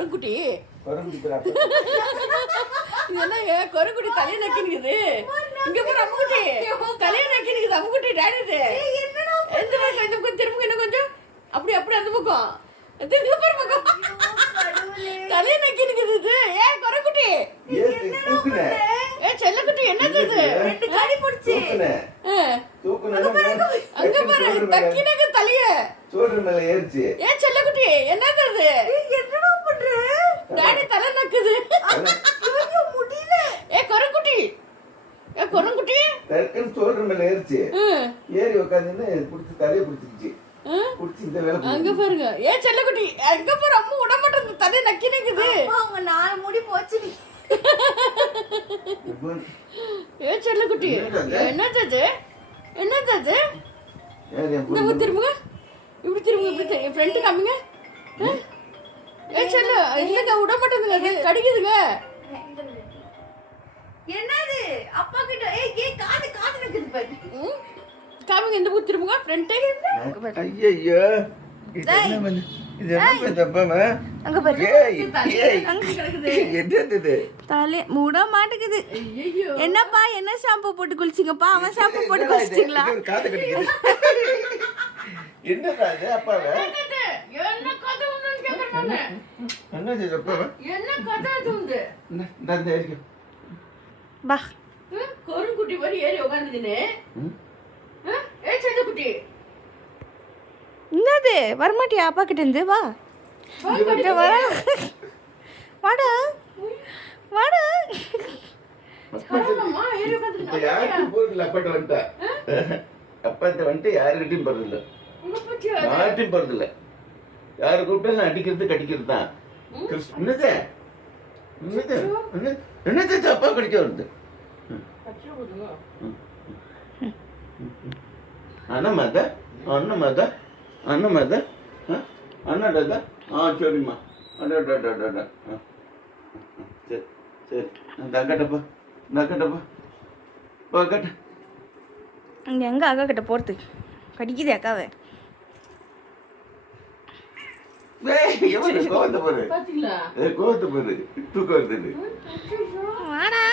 கொரங்குட்டி இது என்ன கொரங்குட்டி தலையை நக்கினுக்குது. இங்க போற அம்முக்குட்டி தலையை நக்கினுக்குது. அம்முக்குட்டி டாடி எந்த பக்கம் இந்த பக்கம் திரும்ப இன்னும் கொஞ்சம் அப்படி அப்படி அந்த பக்கம் பக்கம் தலையை நக்கினுக்குது. இது ஏன் கொரங்குட்டி ஏ செல்லக்குட்டி என்னது இது? அங்க பாரு தக்கினக்கு தலைய சோறு மேல ஏறிச்சு. ஏ செல்லக்குட்டி என்னது இது? என்னடா பண்ற? டாடி தலை நக்குது. முடியல. ஏ கொரங்குட்டி ஏ கொரங்குட்டி டக்குன்னு சோறு மேல ஏறிச்சு. ஏறி உட்காந்து புடிச்சு தலையை புடிச்சிருச்சு. புடிச்சு இந்த வேலை அங்க பாருங்க. ஏ செல்லக்குட்டி அங்க பாரு அம்மா விட மாட்டேங்குது. தலை நக்கினக்குது. அவங்க 4 முடி போச்சு. ஏ செல்லக்குட்டி என்னது இது? என்னது இது? இந்த திரும்புங்க இப்படி திரும்புங்க இப்படி என் ஃப்ரெண்டு காமிங்க. ஏ செல்ல இல்லங்க விட மாட்டேங்குது. அது கடிக்குதுங்க. என்னது அப்பா கிட்ட ஏய் காது காது நக்குது பாரு. காமிங்க இந்த பக்கம் திரும்புங்க ஃப்ரெண்ட். ஐயோ இது என்ன தப்பாமா? அங்க பாரு. என்னது தலை மூட மாட்டேங்குது. என்னப்பா என்ன ஷாம்பு போட்டு குளிச்சிங்கப்பா? அவன் ஷாம்பு போட்டு குளிச்சிங்களா? காது கடிக்குது. என்னடா இது அப்பாவே? என்ன கதை ஒண்ணுன்னு கேக்குறாங்க. என்னது அப்பாவே? என்ன கதை அது வந்து? நான் ஏறிக்க. பா கொரங்குட்டி மாதிரி ஏறி உட்கார்ந்துதுனே. ஏ செல்லக்குட்டி என்னது வரமாட்டியா அப்பா கிட்ட இருந்து? வா வர வாடா வாடா. அம்மா ஏறி உட்கார்ந்துட்டு யாருக்கும் போறதில்ல. அப்பாட்ட வந்துட்டா அப்பாட்ட வந்துட்டு யாருக்கிட்டையும் போறதில்ல. யார்ட்டையும் போறதில்ல. யாரு கூப்பிட்டாலும் அடிக்கிறது கடிக்கிறது தான். என்னது என்னது என்னது அப்பா கடிக்க வருது. அண்ணமாதா அண்ணமாதா அண்ணமாதா அண்ணாடாதா. சரிம்மா அடாடாடாடா. சரி சரி அக்கட்டப்பா அக்கட்டப்பா அக்கட்ட. இங்க எங்க அக்கா கிட்ட போறது? கடிக்குது அக்காவை. கோவத்தை பாரு கோவத்தை பாரு தூக்கம் வருது. வாடா